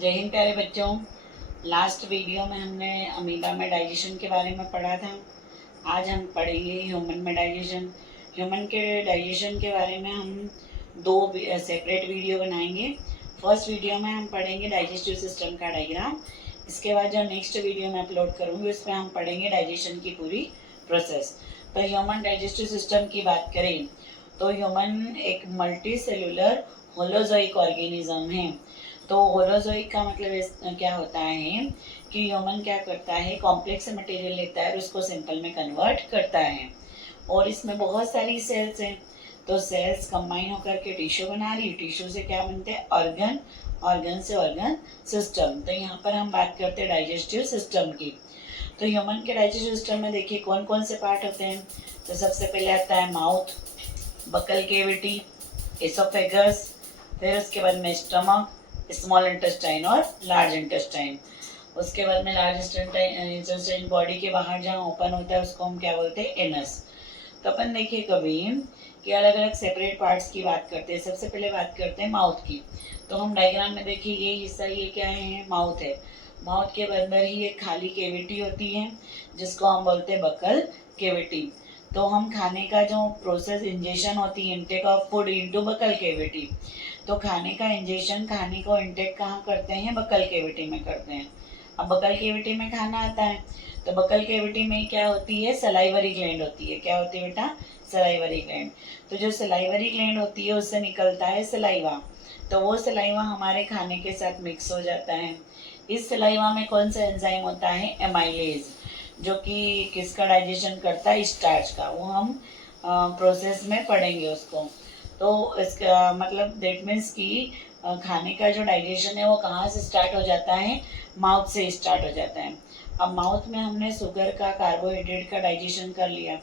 जय हिंद प्यारे बच्चों। लास्ट वीडियो में हमने अमीबा में डाइजेशन के बारे में पढ़ा था। आज हम पढ़ेंगे ह्यूमन में डाइजेशन। ह्यूमन के डाइजेशन के बारे में हम दो सेपरेट वीडियो बनाएंगे। फर्स्ट वीडियो में हम पढ़ेंगे डाइजेस्टिव सिस्टम का डायग्राम। इसके बाद जो नेक्स्ट वीडियो में अपलोड करूँगी उसमें हम पढ़ेंगे डाइजेशन की पूरी प्रोसेस। तो ह्यूमन डाइजेस्टिव सिस्टम की बात करें तो ह्यूमन एक मल्टी सेलुलर होलोजोइक ऑर्गेनिज्म है। तो होलोजोइक का मतलब क्या होता है कि ह्यूमन क्या करता है, कॉम्प्लेक्स मटेरियल लेता है और उसको सिंपल में कन्वर्ट करता है। और इसमें बहुत सारी सेल्स हैं। तो सेल्स कंबाइन होकर के टिश्यू बना रही, टिश्यू से क्या बनते हैं, ऑर्गन, ऑर्गन से ऑर्गन सिस्टम। तो यहाँ पर हम बात करते हैं डाइजेस्टिव सिस्टम की। तो ह्यूमन के डाइजेस्टिव सिस्टम में देखिए कौन कौन से पार्ट होते हैं। तो सबसे पहले आता है माउथ, बकल केविटी, एसोफेगस, फिर उसके बाद में स्टमक, स्मॉल इंटेस्टाइन और लार्ज इंटेस्टाइन। उसके बाद में लार्ज इंटेस्टाइन बॉडी के बाहर जहाँ ओपन होता है उसको हम क्या बोलते हैं, एनस। तो अपन देखिए कभी कि अलग अलग सेपरेट पार्ट्स की बात करते हैं। सबसे पहले बात करते हैं माउथ की। तो हम डायग्राम में देखिए ये हिस्सा, ये क्या है, माउथ है। माउथ के अंदर ही एक खाली केविटी होती है जिसको हम बोलते हैं बकल केविटी। तो हम खाने का जो प्रोसेस इंजेशन होती है, intake of food into buccal cavity. तो खाने का इंजेशन, खाने को इंटेक कहाँ करते हैं, बकल केविटी में करते हैं। अब बकल केविटी में खाना आता है तो बकल केविटी में क्या होती है, सलाइवरी ग्लैंड होती है। क्या होती है बेटा, सलाइवरी ग्लैंड। तो जो सलाइवरी ग्लैंड होती है उससे निकलता है सलाइवा। तो वो सलाइवा हमारे खाने के साथ मिक्स हो जाता है। इस सलाइवा में कौन सा एंजाइम होता है, एमाइलेज, जो कि किसका डाइजेशन करता है, स्टार्च का। वो हम प्रोसेस में पढ़ेंगे उसको। तो इसका मतलब दैट मीन्स कि खाने का जो डाइजेशन है वो कहाँ से स्टार्ट हो जाता है, माउथ से स्टार्ट हो जाता है। अब माउथ में हमने शुगर का, कार्बोहाइड्रेट का डाइजेशन कर लिया।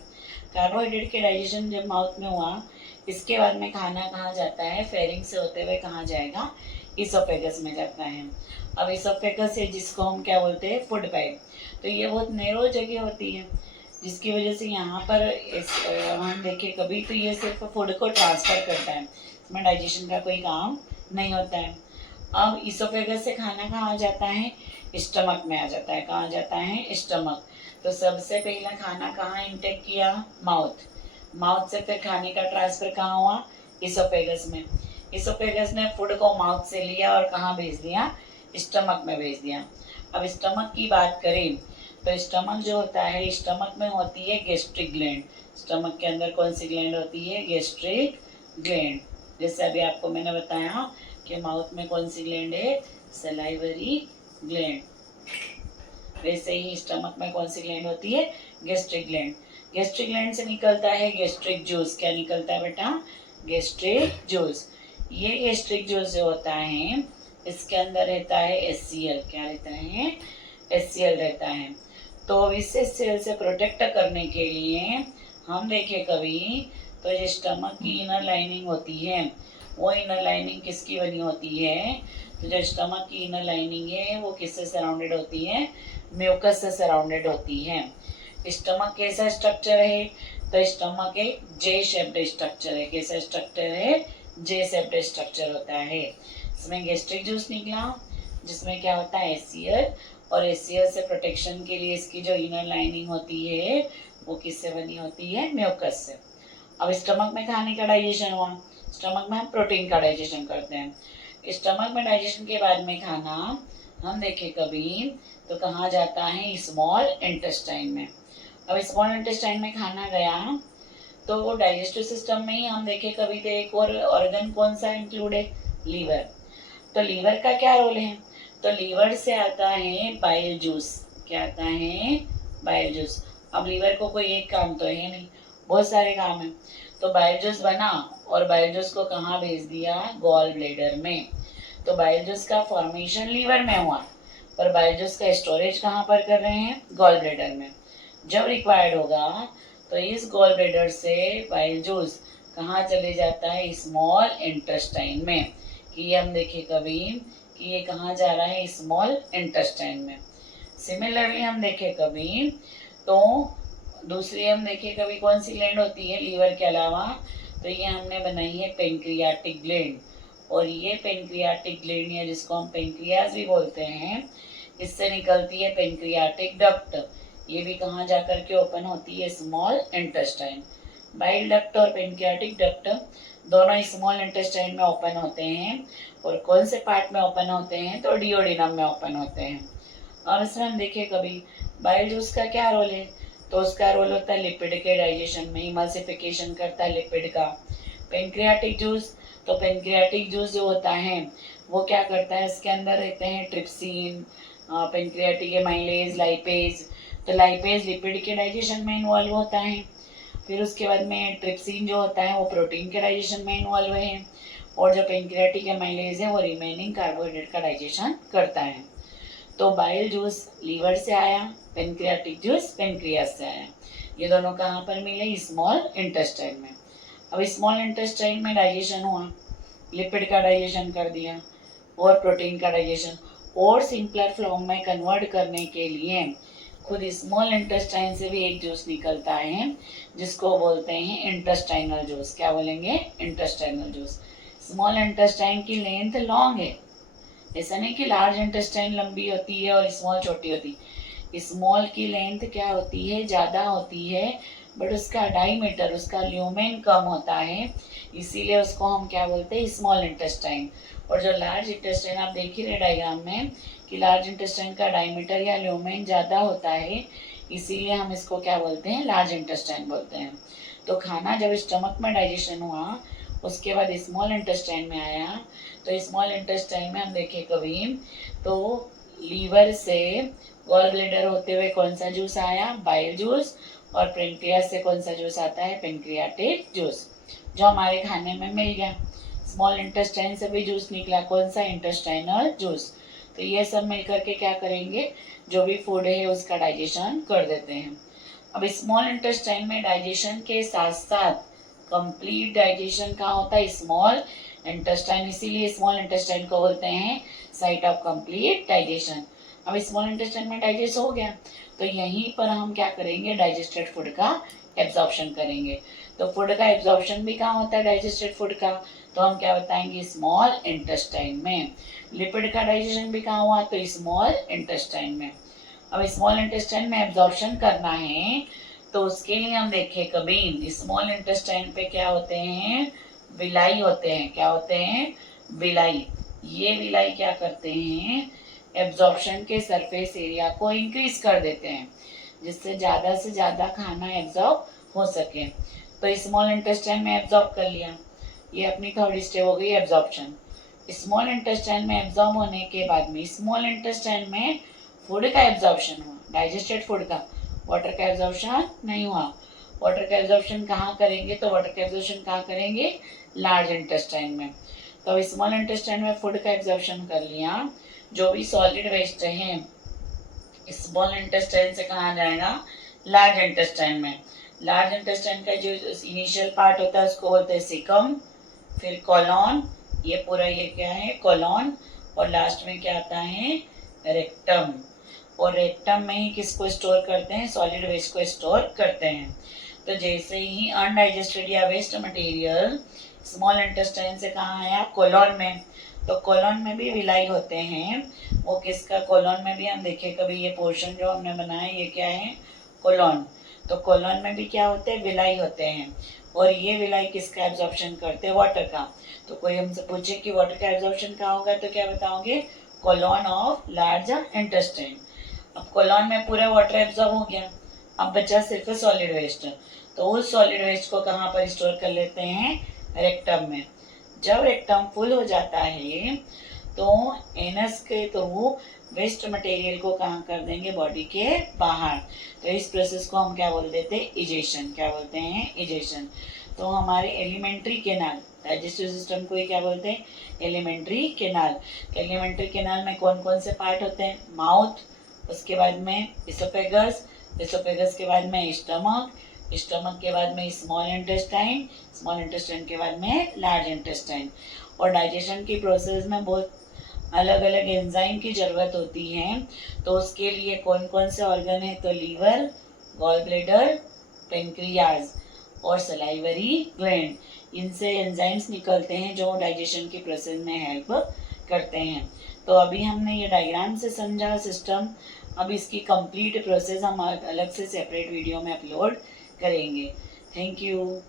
कार्बोहाइड्रेट के डाइजेशन जब माउथ में हुआ, इसके बाद में खाना कहाँ जाता है, फेरिंग से होते हुए कहाँ जाएगा, इसोफेगस में जाता है। अब इसोफेगस है जिसको हम क्या बोलते हैं, फूड पाइप। तो ये बहुत नैरो जगह होती है जिसकी वजह से यहाँ पर हम देखें कभी तो ये सिर्फ फूड को ट्रांसफर करता है, इसमें डाइजेशन का कोई काम नहीं होता है। अब इसोफेगस से खाना कहाँ आ जाता है, स्टमक में आ जाता है। कहाँ जाता है, स्टमक। तो सबसे पहला खाना कहाँ इंटेक किया, माउथ। माउथ से फिर खाने का ट्रांसफर कहाँ हुआ, इसोफेगस में। इसोफेगस ने फूड को माउथ से लिया और कहाँ भेज दिया, स्टमक में भेज दिया। अब स्टमक की बात करें तो स्टमक जो होता है, स्टमक में होती है गैस्ट्रिक ग्लैंड। स्टमक के अंदर कौन सी ग्लैंड होती है, गैस्ट्रिक ग्लैंड। जैसे अभी आपको मैंने बताया कि माउथ में कौन सी ग्लैंड है, सलाइवरी ग्लैंड। वैसे ही स्टमक में कौन सी ग्लैंड होती है, गैस्ट्रिक ग्लैंड। गैस्ट्रिक ग्लैंड से निकलता है गैस्ट्रिक जूस। क्या निकलता है बेटा, गैस्ट्रिक जूस। ये गैस्ट्रिक जूस जो होता है इसके अंदर रहता है HCl। क्या रहता है, HCl रहता है। तो इस HCl से प्रोटेक्ट करने के लिए हम देखें कभी तो जो स्टमक की इनर लाइनिंग होती है, वो इनर लाइनिंग किसकी बनी होती है, तो जो स्टमक की इनर लाइनिंग है वो किससे सराउंडेड होती है, म्यूकस से सराउंडेड होती है। स्टमक कैसा स्ट्रक्चर है, तो स्टमक एक जे शेप्ड स्ट्रक्चर है। कैसा स्ट्रक्चर है, जे शेप्ड स्ट्रक्चर होता है। इसमें गैस्ट्रिक जूस निकला जिसमें क्या होता है, HCl। और HCl से प्रोटेक्शन के लिए इसकी जो इनर लाइनिंग होती है वो किससे बनी होती है, म्यूकस से। अब स्टमक में खाने का डाइजेशन हुआ। स्टमक में हम प्रोटीन का डाइजेशन करते हैं। स्टमक में डाइजेशन के बाद में खाना हम देखें कभी तो कहाँ जाता है, स्मॉल इंटेस्टाइन में। अब स्मॉल इंटेस्टाइन में खाना गया तो वो डाइजेस्टिव सिस्टम में ही हम देखें कभी तो एक और ऑर्गन कौन सा इंक्लूड है, लीवर। तो लीवर का क्या रोल है, तो लीवर से आता है बाइल जूस। क्या आता है, बाइल जूस। अब लीवर को कोई एक काम तो है नहीं, बहुत सारे काम है। तो बाइल जूस बना और बाइल जूस को कहाँ भेज दिया, गॉल ब्लेडर में। तो बाइल जूस का फॉर्मेशन लीवर में हुआ पर बाइल जूस का स्टोरेज कहाँ पर कर रहे हैं, गॉल ब्लेडर में। जब रिक्वायर्ड होगा तो इस गॉल ब्लेडर से बाइल जूस कहाँ चले जाता है, स्मॉल इंटेस्टाइन में। कि ये हम देखें कभी कि ये कहाँ जा रहा है, स्मॉल इंटेस्टाइन में। सिमिलरली हम देखें कभी तो दूसरी हम देखें कभी कौन सी ग्लैंड होती है लीवर के अलावा, तो ये हमने बनाई है पेंक्रियाटिक ग्लैंड। और ये पेनक्रियाटिक ग्लैंड या जिसको हम पेनक्रियाज भी बोलते हैं, इससे निकलती है पेनक्रियाटिक डक्ट। ये भी कहाँ जाकर के ओपन होती है? Small intestine. बाइल डक्ट और पेनक्रियाटिक डक्ट दोनों स्मॉल इंटेस्टाइन में ओपन होते हैं। और कौन से पार्ट में ओपन होते हैं? तो डिओडिनम में ओपन होते हैं। और इसमें हम देखें कभी बाइल जूस का क्या रोल है? तो उसका रोल होता है लिपिड के डाइजेशन में, इमल्सिफिकेशन करता है लिपिड का। पेनक्रियाटिक जूस, तो पेनक्रियाटिक जूस जो होता है वो क्या करता है? इसके अंदर रहते हैं ट्रिप्सिन, पेनक्रियाटिक एमाइलेज, लाइपेज। तो लाइपेज लिपिड के डाइजेशन में इन्वॉल्व होता है। फिर उसके बाद में ट्रिप्सिन जो होता है वो प्रोटीन के डाइजेशन में इन्वॉल्व है। और जो पेनक्रियाटिक एमाइलेज है वो रिमेनिंग कार्बोहाइड्रेट का डाइजेशन करता है। तो बाइल जूस लीवर से आया, पेनक्रियाटिक जूस पेनक्रियास से आया। ये दोनों कहाँ पर मिले? स्मॉल इंटेस्टाइन में। अब स्मॉल इंटेस्टाइन में डाइजेशन हुआ, लिपिड का डाइजेशन कर दिया और प्रोटीन का डाइजेशन। और सिंपलर फॉर्म में कन्वर्ट करने के लिए खुद स्मॉल इंटेस्टाइन से भी एक जूस निकलता है जिसको बोलते हैं इंटेस्टाइनल जूस। क्या बोलेंगे? Intestinal juice. स्मॉल इंटेस्टाइन की लेंथ लॉन्ग है, ऐसा नहीं कि लार्ज इंटेस्टाइन लंबी होती है और स्मॉल छोटी होती है। स्मॉल की लेंथ क्या होती है? ज़्यादा होती है, बट उसका डायमीटर, उसका ल्यूमेन कम होता है, इसीलिए उसको हम क्या बोलते हैं? Small intestine. और जो लार्ज इंटेस्टाइन आप देख ही रहे डायग्राम में कि लार्ज इंटेस्टाइन का डायमीटर या ल्यूमेन ज़्यादा होता है, इसीलिए हम इसको क्या बोलते हैं? लार्ज इंटेस्टाइन बोलते हैं। तो खाना जब स्टमक में डाइजेशन हुआ उसके बाद स्मॉल इंटेस्टाइन में आया, तो स्मॉल इंटेस्टाइन में हम देखें कभी तो लीवर से गॉल ब्लैडर होते हुए कौन सा जूस आया? Bile juice. और पेनक्रियास से कौन सा जूस आता है? पेनक्रियाटिक जूस, जो हमारे खाने में मिल गया। स्मॉल इंटेस्टाइन से भी जूस निकला, कौन सा? Intestinal juice. तो ये सब मिलकर के क्या करेंगे? जो भी फूड है उसका डाइजेशन कर देते हैं। अब स्मॉल इंटेस्टाइन में डाइजेशन के साथ साथ कंप्लीट डाइजेशन कहाँ होता है? स्मॉल इंटेस्टाइन, इसीलिए स्मॉल इंटेस्टाइन को बोलते हैं साइट ऑफ कंप्लीट डाइजेशन। अब स्मॉल इंटेस्टाइन में डाइजेस्ट हो गया तो यहीं पर हम क्या करेंगे? डाइजेस्टेड फूड का एब्जॉर्प्शन करेंगे। तो फूड का एब्जॉर्प्शन भी कहाँ होता है डाइजेस्टेड फूड का? तो हम क्या बताएंगे? स्मॉल इंटेस्टाइन में। लिपिड का डाइजेशन भी कहाँ हुआ? तो स्मॉल इंटेस्टाइन में। अब स्मॉल इंटेस्टाइन में एब्जॉर्प्शन करना है तो उसके लिए हम देखें कभी स्मॉल इंटेस्टाइन पे क्या होते हैं? विलाई होते हैं। क्या होते हैं? विलाई। ये विलाई क्या करते हैं? एब्जॉर्प्शन के सरफेस एरिया को इंक्रीज कर देते हैं जिससे ज़्यादा से ज़्यादा खाना एब्जॉर्ब हो सके। तो स्मॉल इंटेस्टाइन में एब्जॉर्ब कर लिया, ये अपनी थर्ड स्टेप हो गई एब्जॉर्प्शन। स्मॉल इंटेस्टाइन में एब्जॉर्ब होने के बाद में स्मॉल इंटेस्टाइन में फूड का एब्जॉर्प्शन हुआ, डाइजेस्टेड फूड का। वाटर का एब्जॉर्प्शन नहीं हुआ। वाटर का एब्जॉर्प्शन कहाँ करेंगे? तो वाटर का एब्जॉर्प्शन कहाँ करेंगे? लार्ज इंटेस्टाइन में। तो स्मॉल इंटेस्टाइन में फूड का एब्जॉर्प्शन कर लिया, जो भी सॉलिड वेस्ट है स्मॉल इंटेस्टाइन से कहाँ जाएगा? लार्ज इंटेस्टाइन में। लार्ज इंटेस्टाइन का जो इनिशियल पार्ट होता है उसको बोलते हैं सिकम, फिर कोलॉन, ये पूरा ये क्या है? कोलॉन। और लास्ट में क्या आता है? रेक्टम। और रेक्टम में ही किसको स्टोर करते हैं? सॉलिड वेस्ट को स्टोर करते हैं। तो जैसे ही अनडाइजेस्टेड या वेस्ट मटेरियल स्मॉल इंटेस्टाइन से कहाँ आया? कोलॉन में। तो कोलॉन में भी विलाई होते हैं। वो किसका? कोलॉन में भी हम देखें कभी ये पोर्शन जो हमने बनाया ये क्या है? कोलॉन। तो कोलॉन में भी क्या होते हैं? विलाई होते हैं। और ये विलाई किसका एब्जॉर्प्शन करते हैं? वाटर का। तो कोई हमसे पूछे कि वाटर का एब्जॉर्प्शन कहाँ होगा तो क्या बताओगे? Colon of large intestine. अब कोलॉन में पूरा वाटर एब्जॉर्ब हो गया, अब बचा सिर्फ सॉलिड वेस्ट। तो उस सॉलिड वेस्ट को कहाँ पर स्टोर कर लेते हैं? रेक्टम में। जब रेक्टम फुल हो जाता है तो एनस के थ्रू वेस्ट मटेरियल को कहाँ कर देंगे? बॉडी के बाहर। तो इस प्रोसेस को हम क्या बोल देते हैं? इजेशन। क्या बोलते हैं? इजेशन। तो हमारे एलिमेंट्री केनाल, डाइजेस्टिव सिस्टम को ही क्या बोलते हैं? Alimentary canal. तो एलिमेंट्री केनाल में कौन कौन से पार्ट होते हैं? माउथ, उसके बाद में इसोफेगस, इसोफेगस के बाद में स्टमक, स्टमक के बाद में स्मॉल इंटेस्टाइन, स्मॉल इंटेस्टाइन के बाद में लार्ज इंटेस्टाइन। और डाइजेशन की प्रोसेस में बहुत अलग अलग एंजाइम की ज़रूरत होती है। तो उसके लिए कौन कौन से ऑर्गन है? तो लीवर, गॉल ब्लैडर, पेनक्रियाज। और सलाइवरी ग्लैंड, इनसे एंजाइम्स निकलते हैं जो डाइजेशन के प्रोसेस में हेल्प करते हैं। तो अभी हमने ये डायग्राम से समझा सिस्टम। अब इसकी कंप्लीट प्रोसेस हम अलग से सेपरेट वीडियो में अपलोड करेंगे। Thank you.